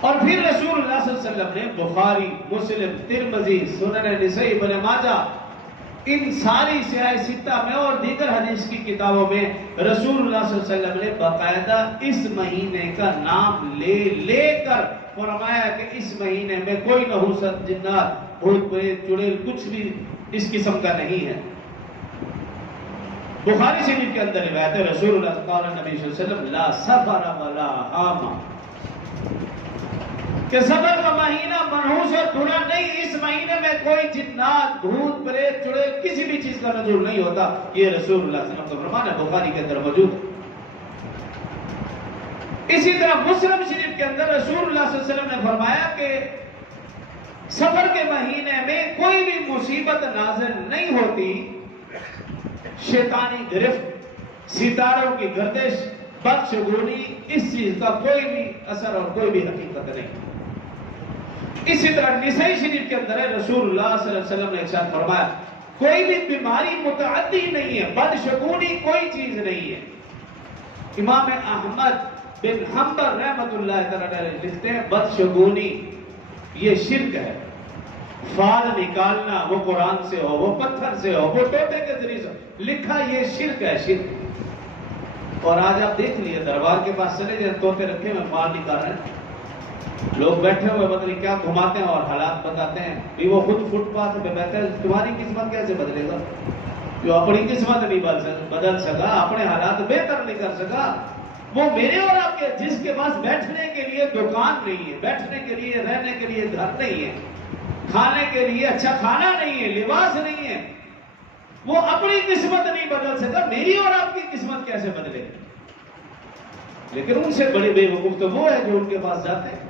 اور پھر رسول اللہ صلی اللہ علیہ وسلم نے بخاری، مسلم، ترمذی، سنن نسائی، ابن ماجہ، ان ساری سیاہ ستہ میں اور دیگر حدیث کی کتابوں میں رسول اللہ صلی اللہ علیہ وسلم نے باقاعدہ اس مہینے کا نام لے لے کر فرمایا کہ اس مہینے میں کوئی نحوست، جنات، بھوت پریت، چڑیل کچھ بھی اس قسم کا نہیں ہے۔ بخاری شریف کے اندر روایت ہے رسول اللہ قال نبی صلی اللہ علیہ وسلم لا سفر ولا حام، کہ سفر کا مہینہ منحوس اور برا نہیں، اس مہینے میں کوئی جنات، بھوت پریت، چڑیل کسی بھی چیز کا نزول نہیں ہوتا، یہ رسول اللہ صلی اللہ علیہ وسلم کا فرمان ہے، بخاری کے اندر موجود ہے۔ اسی طرح مسلم شریف کے اندر رسول اللہ صلی اللہ علیہ وسلم نے فرمایا کہ سفر کے مہینے میں کوئی بھی مصیبت نازل نہیں ہوتی، شیطانی گرفت، ستاروں کی گردش، بدشگونی، اس چیز کا کوئی بھی اثر اور کوئی بھی حقیقت نہیں۔ اسی طرح نسائی شریف کے اندر رسول اللہ صلی اللہ علیہ وسلم نے ارشاد فرمایا کوئی بھی بیماری متعدی نہیں ہے، بدشگونی کوئی چیز نہیں ہے۔ امام احمد بن حنبل رحمۃ اللہ تعالی لکھتے ہیں بدشگونی یہ شرک ہے، فال نکالنا وہ قرآن سے ہو، وہ پتھر سے ہو، وہ ٹوٹے کے ذریعے سے لکھا، یہ شرک ہے، شرک۔ اور آج آپ دیکھ لیے دربار کے پاس چلے جائیں، طوطے رکھے ہوئے فال نکال رہے ہیں، لوگ بیٹھے ہوئے پتہ نہیں کیا گھماتے ہیں اور حالات بتاتے ہیں، بھی وہ خود فٹ پاتھ پہ بیٹھے ہیں، تمہاری قسمت کیسے بدلے گا؟ جو اپنی قسمت نہیں بدل سکا، اپنے حالات بہتر نہیں کر سکا، وہ میرے اور آپ کے جس کے پاس بیٹھنے کے لیے دکان نہیں ہے، بیٹھنے کے لیے رہنے کے لیے گھر نہیں ہے، کھانے کے لیے اچھا کھانا نہیں ہے، لباس نہیں ہے، وہ اپنی قسمت نہیں بدل سکا، میری اور آپ کی قسمت کیسے بدلے؟ لیکن ان سے بڑے بے وقوف تو وہ ہے جو ان کے پاس جاتے ہیں۔